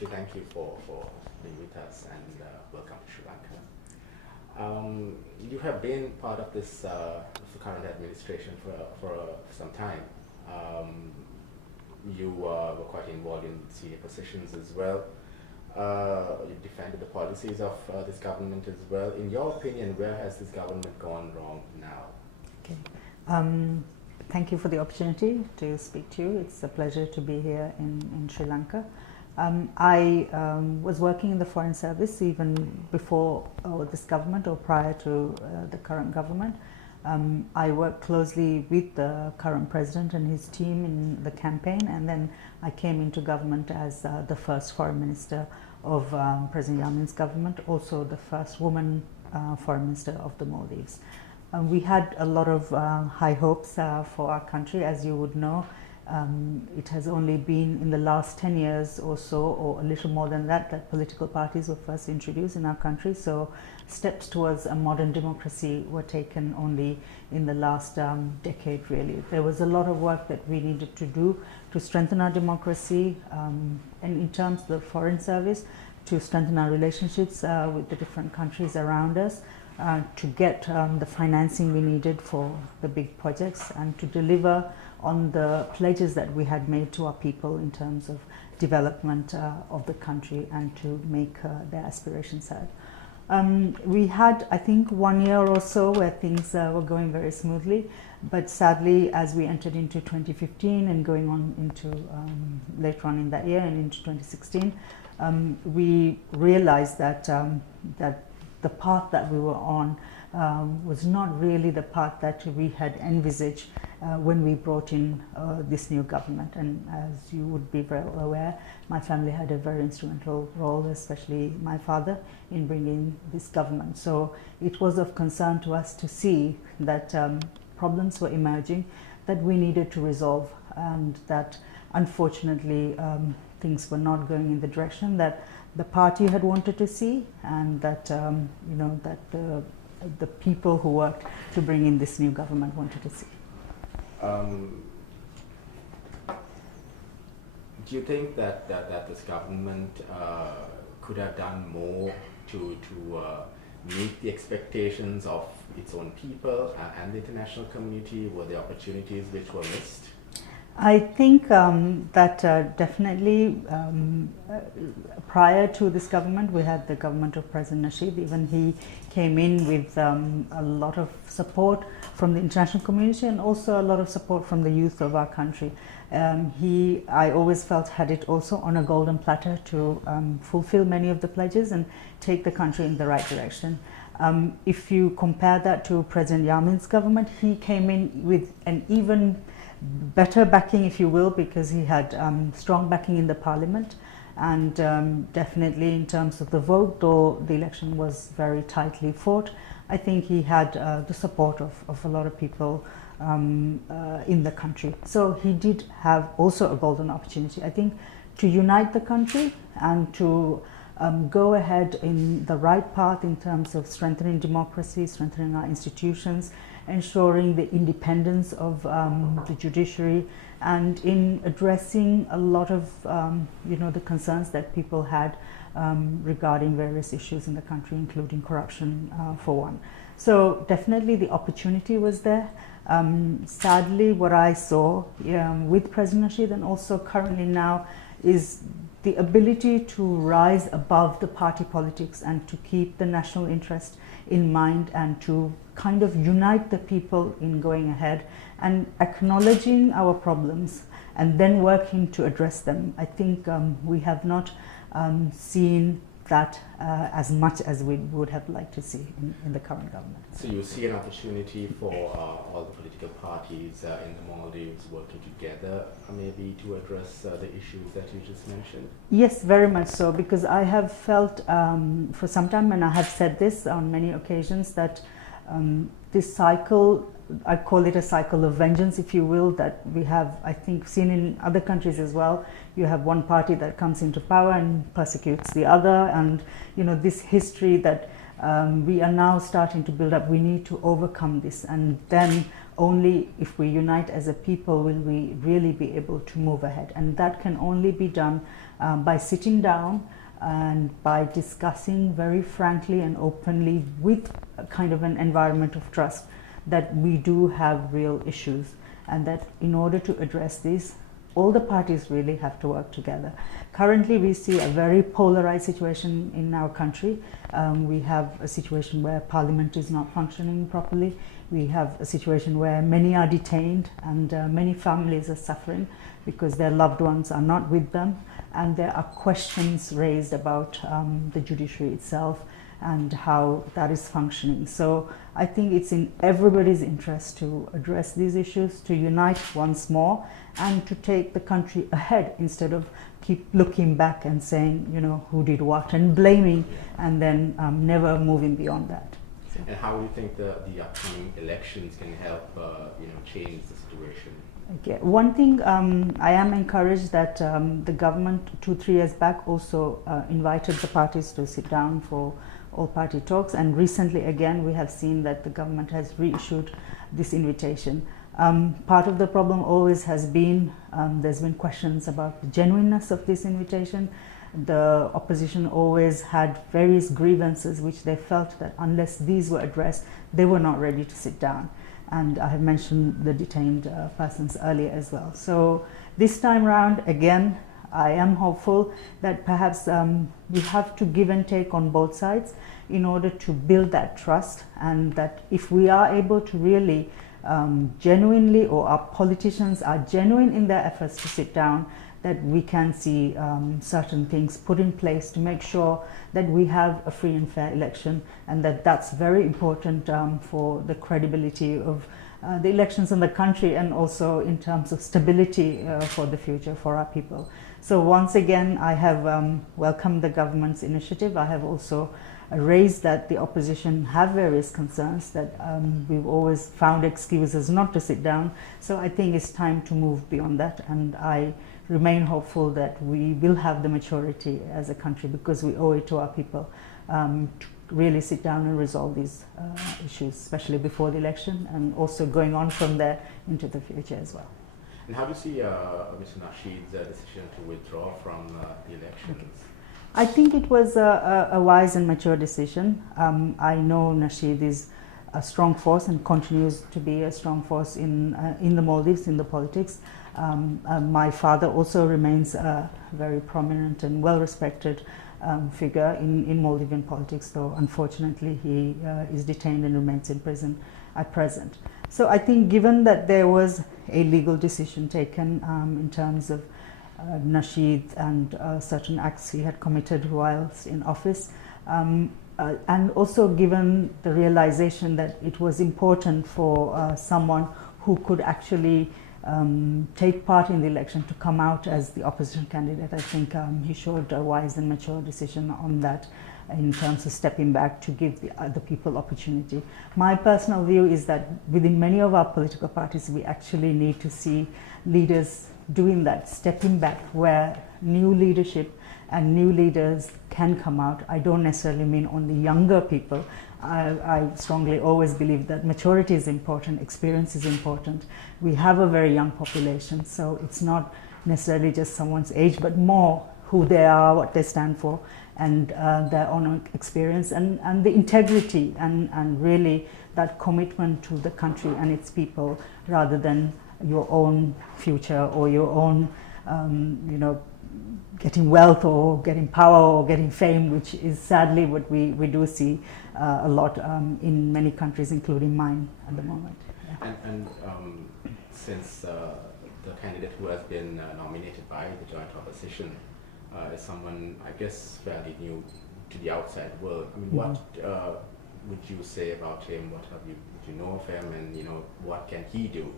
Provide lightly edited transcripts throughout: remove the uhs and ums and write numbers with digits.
firstly, thank you for being with us and welcome to Sri Lanka. You have been part of this of the current administration for some time. You were quite involved in senior positions as well. You defended the policies of this government as well. In your opinion, where has this government gone wrong now? Okay. Thank you for the opportunity to speak to you. It's a pleasure to be here in Sri Lanka. I was working in the Foreign Service even before this government or prior to the current government. I worked closely with the current president and his team in the campaign, and then I came into government as the first foreign minister of President Yameen's government, also the first woman foreign minister of the Maldives. We had a lot of high hopes for our country. As you would know, it has only been in the last 10 years or so, or a little more than that, that political parties were first introduced in our country. So steps towards a modern democracy were taken only in the last decade, really. There was a lot of work that we needed to do to strengthen our democracy, and in terms of the Foreign Service, to strengthen our relationships with the different countries around us, to get the financing we needed for the big projects, and to deliver on the pledges that we had made to our people in terms of development of the country and to make their aspirations heard. We had, I think, 1 year or so where things were going very smoothly, but sadly, as we entered into 2015 and going on into later on in that year and into 2016, we realized that that the path that we were on was not really the path that we had envisaged when we brought in this new government. And as you would be very aware, my family had a very instrumental role, especially my father, in bringing this government. So it was of concern to us to see that problems were emerging that we needed to resolve, and that unfortunately things were not going in the direction that the party had wanted to see, and that that the people who worked to bring in this new government wanted to see. Do you think that this government could have done more to meet the expectations of its own people and the international community? Were there opportunities which were missed? I think that definitely prior to this government, we had the government of President Nasheed. Even he came in with a lot of support from the international community and also a lot of support from the youth of our country. I always felt, had it also on a golden platter to fulfill many of the pledges and take the country in the right direction. If you compare that to President Yameen's government, he came in with an even better backing, if you will, because he had strong backing in the parliament, and definitely in terms of the vote, though the election was very tightly fought, I think he had the support of a lot of people in the country. So he did have also a golden opportunity, I think, to unite the country and to go ahead in the right path in terms of strengthening democracy, strengthening our institutions, ensuring the independence of the judiciary, and in addressing a lot of the concerns that people had regarding various issues in the country, including corruption for one. So definitely the opportunity was there. Sadly, what I saw with President Nasheed and also currently now is the ability to rise above the party politics and to keep the national interest in mind, and to kind of unite the people in going ahead and acknowledging our problems and then working to address them. I think we have not seen that as much as we would have liked to see in the current government. So you see an opportunity for all the political parties in the Maldives working together, maybe to address the issues that you just mentioned? Yes, very much so, because I have felt for some time, and I have said this on many occasions, that this cycle, I call it a cycle of vengeance, if you will, that we have, I think, seen in other countries as well. You have one party that comes into power and persecutes the other, and this history that We are now starting to build up. We need to overcome this, and then only if we unite as a people will we really be able to move ahead. And that can only be done by sitting down and by discussing very frankly and openly with a kind of an environment of trust that we do have real issues, and that in order to address these, all the parties really have to work together. Currently, we see a very polarized situation in our country. We have a situation where parliament is not functioning properly. We have a situation where many are detained, and many families are suffering because their loved ones are not with them. And there are questions raised about the judiciary itself and how that is functioning. So I think it's in everybody's interest to address these issues, to unite once more, and to take the country ahead instead of keep looking back and saying, you know, who did what, and blaming, and then never moving beyond that. So. And how do you think the upcoming elections can help, change the situation? Okay. One thing, I am encouraged that the government 2-3 years back also invited the parties to sit down for all-party talks, and recently again we have seen that the government has reissued this invitation. Part of the problem always has been, there's been questions about the genuineness of this invitation. The opposition always had various grievances which they felt that unless these were addressed, they were not ready to sit down. And I have mentioned the detained persons earlier as well. So this time round, again, I am hopeful that perhaps we have to give and take on both sides in order to build that trust, and that if we are able to really genuinely, or our politicians are genuine in their efforts to sit down, that we can see certain things put in place to make sure that we have a free and fair election, and that's very important for the credibility of the elections in the country, and also in terms of stability for the future for our people. So once again, I have welcomed the government's initiative. I have also raised that the opposition have various concerns, that we've always found excuses not to sit down. So I think it's time to move beyond that, and I remain hopeful that we will have the maturity as a country, because we owe it to our people to really sit down and resolve these issues, especially before the election, and also going on from there into the future as well. And how do you see Mr. Nasheed's decision to withdraw from the elections? Okay. I think it was a wise and mature decision. I know Nasheed is a strong force and continues to be a strong force in the Maldives, in the politics. My father also remains a very prominent and well-respected figure in Maldivian politics, though unfortunately he is detained and remains in prison at present. So I think, given that there was a legal decision taken in terms of Nasheed and certain acts he had committed whilst in office, and also given the realization that it was important for someone who could actually take part in the election to come out as the opposition candidate, I think he showed a wise and mature decision on that, in terms of stepping back to give the other people opportunity. My personal view is that within many of our political parties, we actually need to see leaders doing that, stepping back, where new leadership and new leaders can come out. I don't necessarily mean only younger people. I strongly always believe that maturity is important, experience is important. We have a very young population, so it's not necessarily just someone's age, but more who they are, what they stand for, and their own experience, and the integrity, and really that commitment to the country and its people, rather than your own future or your own, getting wealth or getting power or getting fame, which is sadly what we do see a lot in many countries, including mine at the moment. Yeah. And since the candidate who has been nominated by the joint opposition is someone, I guess, fairly new to the outside world, I mean, what would you say about him? What would you know of him, and what can he do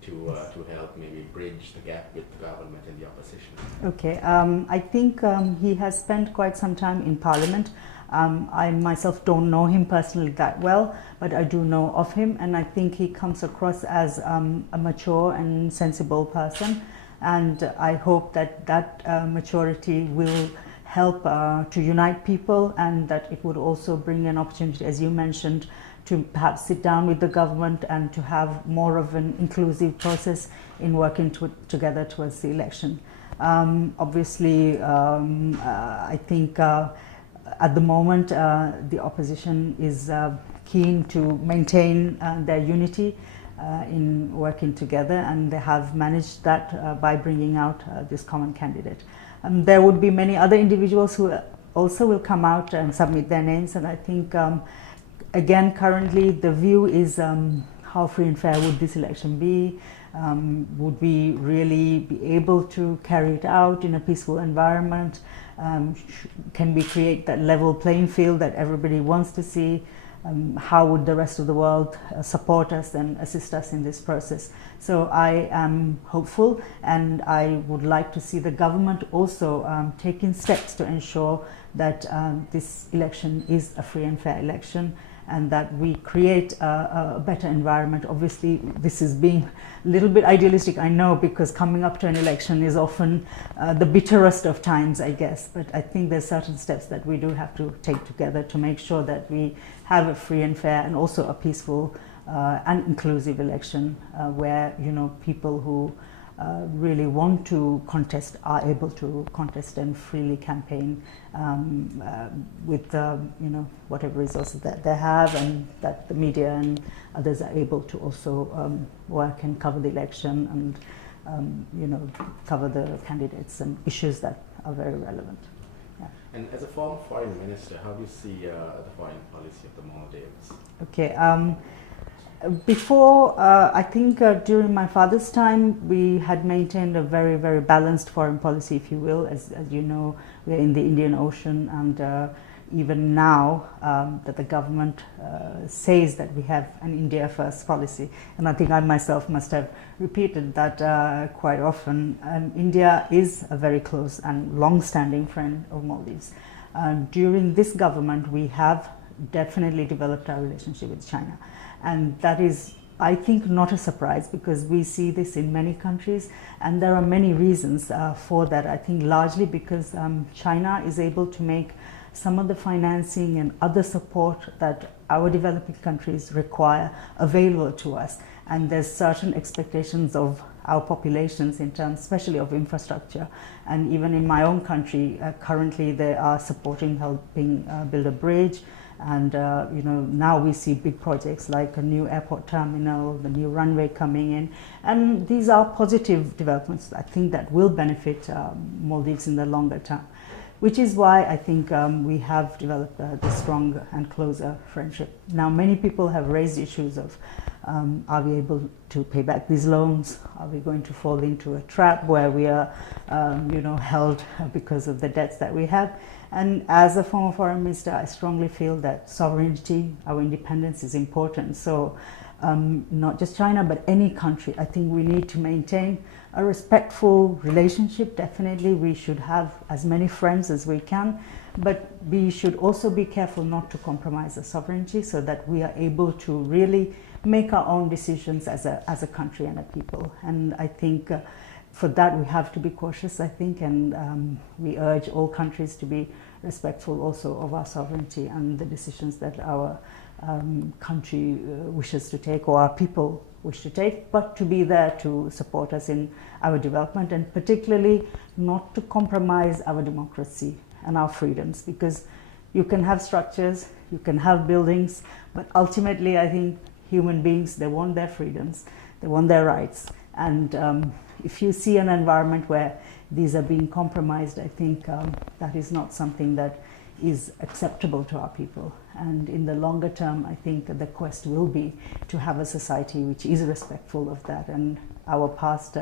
to help maybe bridge the gap with the government and the opposition? Okay, I think he has spent quite some time in Parliament. I myself don't know him personally that well, but I do know of him, and I think he comes across as a mature and sensible person, and I hope that maturity will help to unite people, and that it would also bring an opportunity, as you mentioned, to perhaps sit down with the government and to have more of an inclusive process in working together towards the election. Obviously, I think at the moment the opposition is keen to maintain their unity in working together, and they have managed that by bringing out this common candidate. There would be many other individuals who also will come out and submit their names, and I think again currently the view is how free and fair would this election be? Would we really be able to carry it out in a peaceful environment? Can we create that level playing field that everybody wants to see? How would the rest of the world support us and assist us in this process? So I am hopeful, and I would like to see the government also taking steps to ensure that this election is a free and fair election, and that we create a better environment. Obviously, this is being a little bit idealistic, I know, because coming up to an election is often the bitterest of times, I guess. But I think there's certain steps that we do have to take together to make sure that we have a free and fair and also a peaceful and inclusive election where, you know, people who really want to contest are able to contest and freely campaign with you know, whatever resources that they have, and that the media and others are able to also work and cover the election and you know, cover the candidates and issues that are very relevant. Yeah. And as a former foreign minister, how do you see the foreign policy of the Maldives? Okay. Before, I think during my father's time, we had maintained a very, very balanced foreign policy, if you will. As you know, we're in the Indian Ocean, and even now that the government says that we have an India first policy, and I think I myself must have repeated that quite often. India is a very close and long-standing friend of Maldives. During this government, we have definitely developed our relationship with China. And that is, I think, not a surprise, because we see this in many countries, and there are many reasons for that. I think largely because China is able to make some of the financing and other support that our developing countries require available to us. And there's certain expectations of our populations in terms especially of infrastructure. And even in my own country, currently they are supporting helping build a bridge. And you know, now we see big projects like a new airport terminal, the new runway coming in, and these are positive developments, I think, that will benefit Maldives in the longer term, which is why I think we have developed this strong and closer friendship. Now, many people have raised issues of are we able to pay back these loans? Are we going to fall into a trap where we are you know, held because of the debts that we have? And as a former foreign minister, I strongly feel that sovereignty, our independence, is important. So not just China, but any country, I think we need to maintain a respectful relationship. Definitely, we should have as many friends as we can, but we should also be careful not to compromise our sovereignty, so that we are able to really make our own decisions as a country and a people. And I think for that we have to be cautious, I think, and we urge all countries to be respectful also of our sovereignty and the decisions that our country wishes to take, or our people wish to take, but to be there to support us in our development, and particularly not to compromise our democracy and our freedoms, because you can have structures, you can have buildings, but ultimately I think human beings, they want their freedoms, they want their rights. And if you see an environment where these are being compromised, I think that is not something that is acceptable to our people. And in the longer term, I think the quest will be to have a society which is respectful of that. And our past,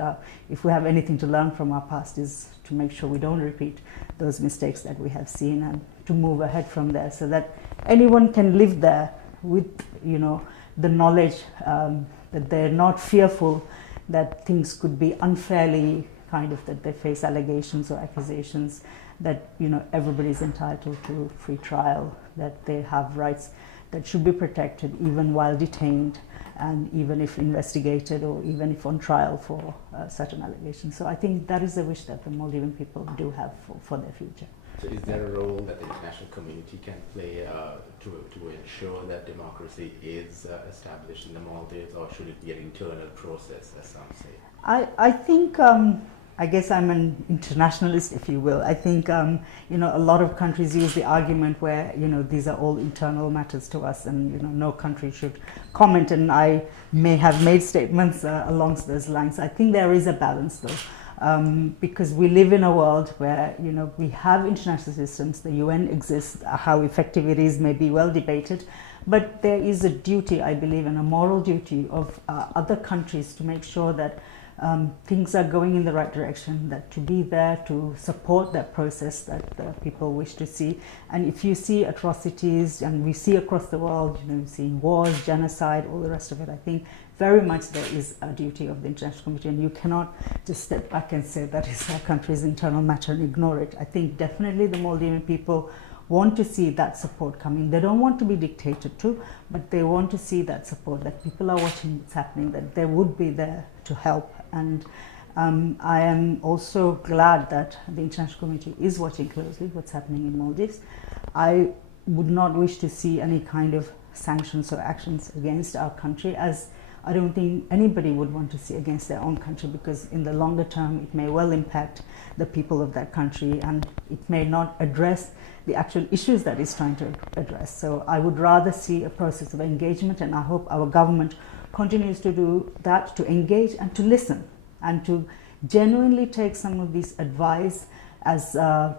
if we have anything to learn from our past, is to make sure we don't repeat those mistakes that we have seen, and to move ahead from there, so that anyone can live there with, you know, the knowledge that they're not fearful that things could be unfairly kind of, that they face allegations or accusations, that, you know, everybody's entitled to free trial, that they have rights that should be protected even while detained, and even if investigated, or even if on trial for certain allegations. So I think that is a wish that the Maldivian people do have for their future. So is there a role that the international community can play to ensure that democracy is established in the Maldives, or should it be an internal process, as some say? I think, I guess I'm an internationalist, if you will. I think, a lot of countries use the argument where, these are all internal matters to us and, no country should comment. And I may have made statements along those lines. I think there is a balance, though, because we live in a world where, we have international systems. The UN exists. How effective it is may be well debated. But there is a duty, I believe, and a moral duty of other countries to make sure that things are going in the right direction, that to be there to support that process that people wish to see. And if you see atrocities, and we see across the world, seeing wars, genocide, all the rest of it, I think very much there is a duty of the international community, and you cannot just step back and say that is our country's internal matter and ignore it. I think definitely the Maldivian people want to see that support coming. They don't want to be dictated to, but they want to see that support, that people are watching what's happening, that they would be there to help. And I am also glad that the international community is watching closely what's happening in Maldives. I would not wish to see any kind of sanctions or actions against our country, as I don't think anybody would want to see against their own country, because in the longer term it may well impact the people of that country and it may not address the actual issues that it's trying to address. So I would rather see a process of engagement, and I hope our government continues to do that, to engage and to listen and to genuinely take some of these advice as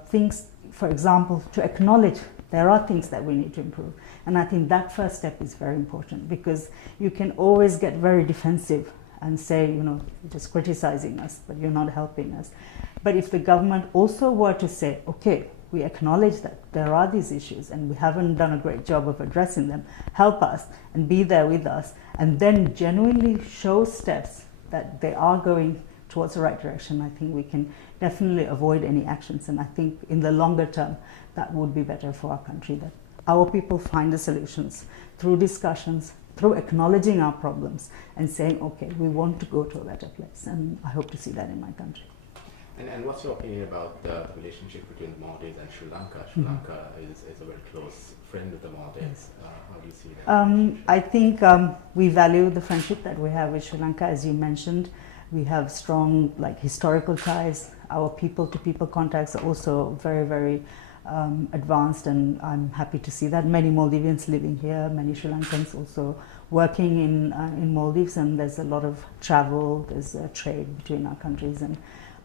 things, for example, to acknowledge there are things that we need to improve. And I think that first step is very important, because you can always get very defensive and say, you're just criticizing us, but you're not helping us. But if the government also were to say, okay, we acknowledge that there are these issues and we haven't done a great job of addressing them, help us and be there with us, and then genuinely show steps that they are going towards the right direction, I think we can definitely avoid any actions. And I think in the longer term, that would be better for our country, that our people find the solutions through discussions, through acknowledging our problems and saying, okay, we want to go to a better place. And I hope to see that in my country. And what's your opinion about the relationship between Maldives and Sri Lanka? Sri Lanka is a very close friend of the Maldives. How do you see that? I think we value the friendship that we have with Sri Lanka. As you mentioned, we have strong historical ties. Our people-to-people contacts are also very, very advanced, and I'm happy to see that. Many Maldivians living here, many Sri Lankans also working in Maldives, and there's a lot of travel, there's trade between our countries, and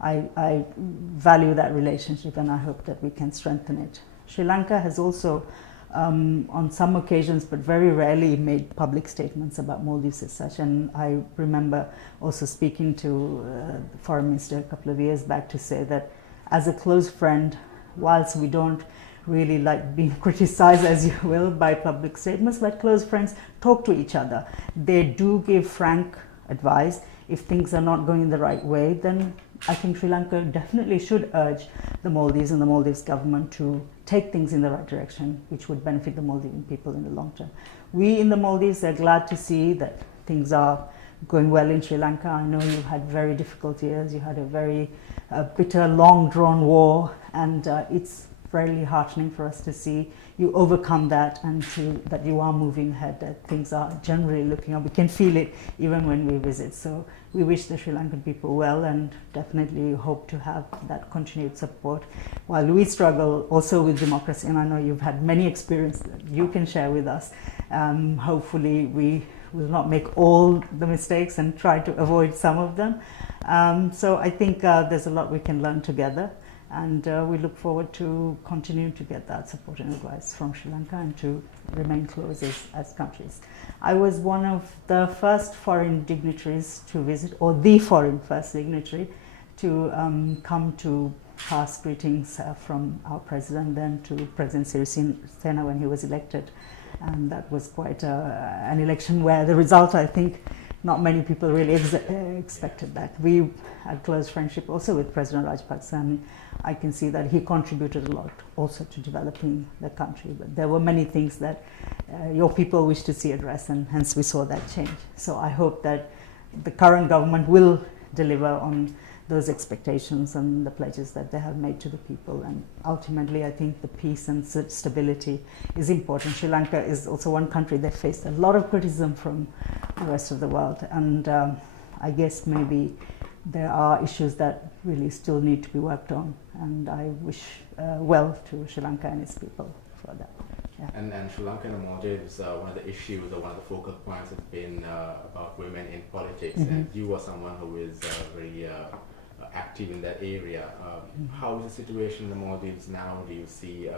I value that relationship, and I hope that we can strengthen it. Sri Lanka has also, on some occasions, but very rarely, made public statements about Maldives as such. And I remember also speaking to the foreign minister a couple of years back to say that as a close friend, whilst we don't really like being criticized, as you will, by public statements, but close friends talk to each other. They do give frank advice. If things are not going the right way, then I think Sri Lanka definitely should urge the Maldives and the Maldives government to take things in the right direction, which would benefit the Maldivian people in the long term. We in the Maldives are glad to see that things are going well in Sri Lanka. I know you had very difficult years. You had a very bitter, long-drawn war, and it's really heartening for us to see you overcome that, and that you are moving ahead, that things are generally looking up. We can feel it even when we visit. So we wish the Sri Lankan people well, and definitely hope to have that continued support while we struggle also with democracy. And I know you've had many experiences that you can share with us. Hopefully we will not make all the mistakes and try to avoid some of them. So I think there's a lot we can learn together. And we look forward to continuing to get that support and advice from Sri Lanka and to remain close as countries. I was one of the first foreign dignitaries to visit, or the foreign first dignitary to come to pass greetings from our president, then to President Sirisena when he was elected. And that was quite an election where the result, I think, not many people really expected that. We had close friendship also with President Rajapaksa, and I can see that he contributed a lot also to developing the country. But there were many things that your people wish to see addressed, and hence we saw that change. So I hope that the current government will deliver on those expectations and the pledges that they have made to the people. And ultimately, I think the peace and stability is important. Sri Lanka is also one country that faced a lot of criticism from the rest of the world, and I guess maybe there are issues that really still need to be worked on, and I wish well to Sri Lanka and its people for that. Yeah. And Sri Lanka and the Maldives, one of the issues or one of the focal points has been about women in politics, and you are someone who is very active in that area. How is the situation in the Maldives now? Do you see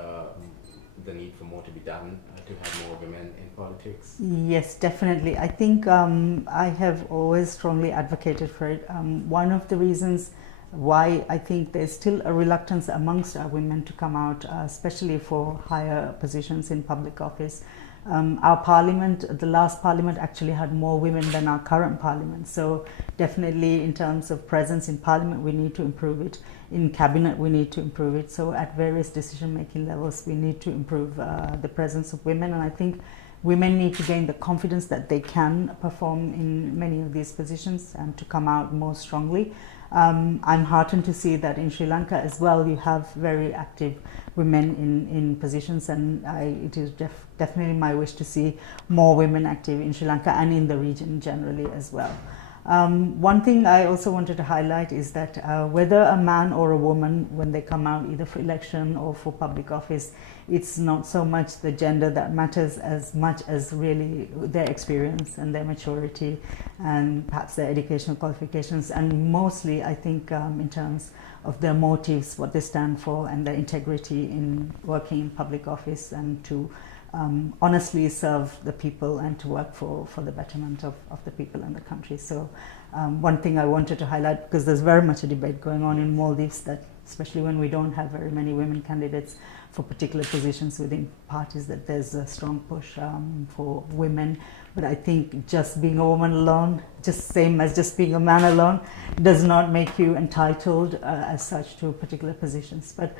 the need for more to be done to have more women in politics? Yes, definitely. I think I have always strongly advocated for it. One of the reasons why I think there's still a reluctance amongst our women to come out, especially for higher positions in public office. Our parliament, the last parliament, actually had more women than our current parliament. So definitely in terms of presence in parliament, we need to improve it. In cabinet, we need to improve it. So at various decision-making levels, we need to improve the presence of women. And I think women need to gain the confidence that they can perform in many of these positions and to come out more strongly. I'm heartened to see that in Sri Lanka as well, you have very active women in positions, and it is definitely my wish to see more women active in Sri Lanka and in the region generally as well. One thing I also wanted to highlight is that whether a man or a woman, when they come out either for election or for public office, it's not so much the gender that matters as much as really their experience and their maturity and perhaps their educational qualifications, and mostly I think in terms of their motives, what they stand for, and their integrity in working in public office and to honestly serve the people and to work for the betterment of the people and the country. So one thing I wanted to highlight, because there's very much a debate going on in Maldives, that especially when we don't have very many women candidates for particular positions within parties, that there's a strong push for women. But I think just being a woman alone, just same as just being a man alone, does not make you entitled as such to particular positions. But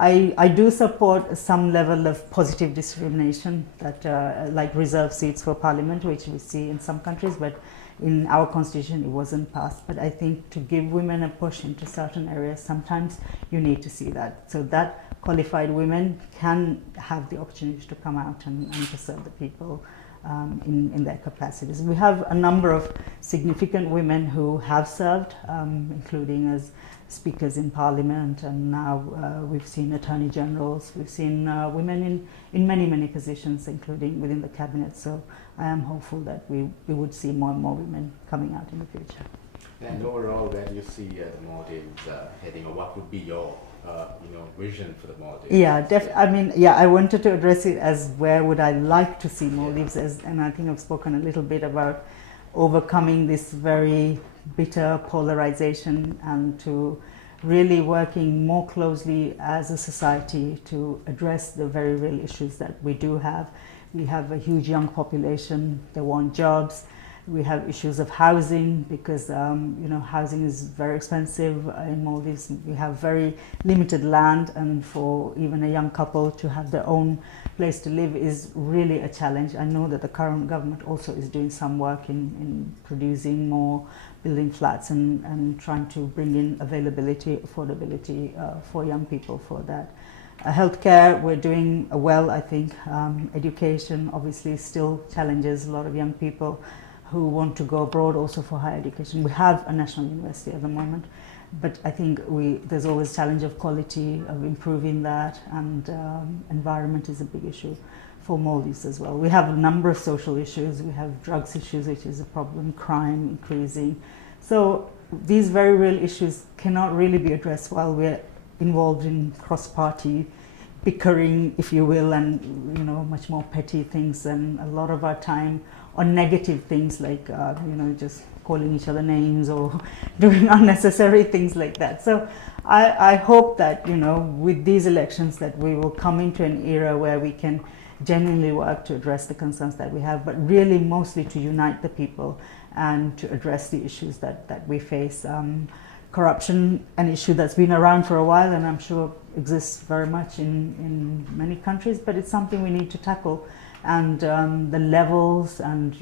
I do support some level of positive discrimination, that like reserved seats for parliament, which we see in some countries, but in our constitution it wasn't passed. But I think to give women a push into certain areas, sometimes you need to see that, so that qualified women can have the opportunity to come out and to serve the people in their capacities. We have a number of significant women who have served, including as speakers in parliament, and now we've seen attorney generals, we've seen women in many positions, including within the cabinet. So I am hopeful that we would see more and more women coming out in the future. And overall, where do you see the Maldives heading, or what would be your vision for the Maldives? Yeah, I wanted to address it as where would I like to see Maldives as, and I think I've spoken a little bit about overcoming this very bitter polarization and to really working more closely as a society to address the very real issues that we do have. We have a huge young population, they want jobs. We have issues of housing because housing is very expensive in Maldives. We have very limited land, and for even a young couple to have their own place to live is really a challenge. I know that the current government also is doing some work in producing more building flats and trying to bring in availability, affordability for young people for that. Healthcare, we're doing well, I think. Education obviously still challenges a lot of young people who want to go abroad also for higher education. We have a national university at the moment, but I think there's always challenge of quality, of improving that, and environment is a big issue for Maldives as well. We have a number of social issues. We have drugs issues, which is a problem, crime increasing. So these very real issues cannot really be addressed while we're involved in cross-party bickering, if you will, and much more petty things, and a lot of our time on negative things like just calling each other names or doing unnecessary things like that. So I hope that with these elections that we will come into an era where we can genuinely work to address the concerns that we have, but really mostly to unite the people and to address the issues that we face. Corruption, an issue that's been around for a while and I'm sure exists very much in many countries, but it's something we need to tackle. and the levels, and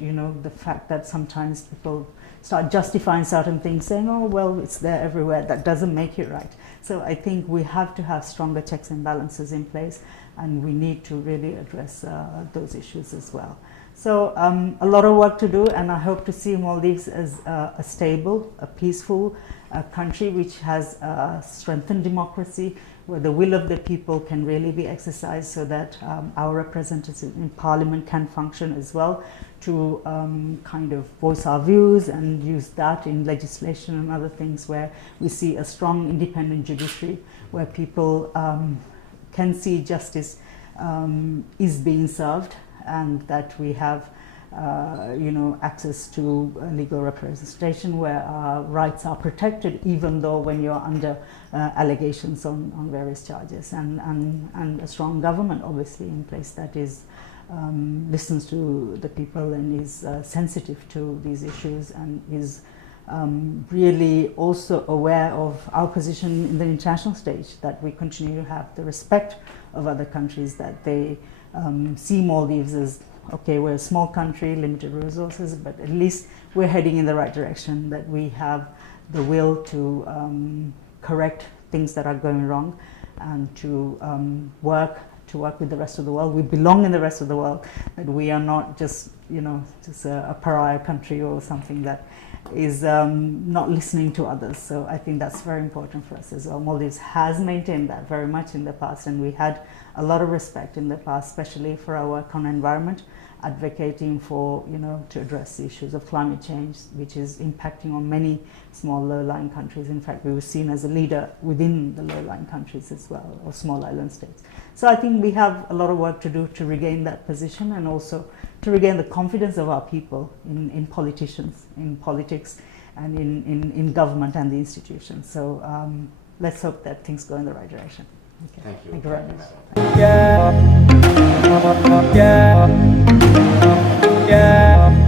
the fact that sometimes people start justifying certain things, saying, oh well, it's there everywhere, that doesn't make it right. So I think we have to have stronger checks and balances in place, and we need to really address those issues as well. So a lot of work to do, and I hope to see Maldives as a stable, a peaceful country which has strengthened democracy, where the will of the people can really be exercised, so that our representatives in Parliament can function as well, to kind of voice our views and use that in legislation and other things, where we see a strong independent judiciary, where people can see justice is being served, and that we have access to legal representation, where our rights are protected, even though when you're under allegations on various charges, and a strong government obviously in place that is listens to the people and is sensitive to these issues, and is really also aware of our position in the international stage, that we continue to have the respect of other countries, that they see Maldives as, okay, we're a small country, limited resources, but at least we're heading in the right direction, that we have the will to correct things that are going wrong, and to work with the rest of the world. We belong in the rest of the world, that we are not just a pariah country or something that is not listening to others. So I think that's very important for us as well. Maldives has maintained that very much in the past, and we had a lot of respect in the past, especially for our work on environment, advocating for, to address the issues of climate change, which is impacting on many small low-lying countries. In fact, we were seen as a leader within the low-lying countries as well, or small island states. So I think we have a lot of work to do to regain that position, and also to regain the confidence of our people in politicians, in politics, and in government and the institutions. So let's hope that things go in the right direction. Okay. Thank you. Thank you very much. Yeah.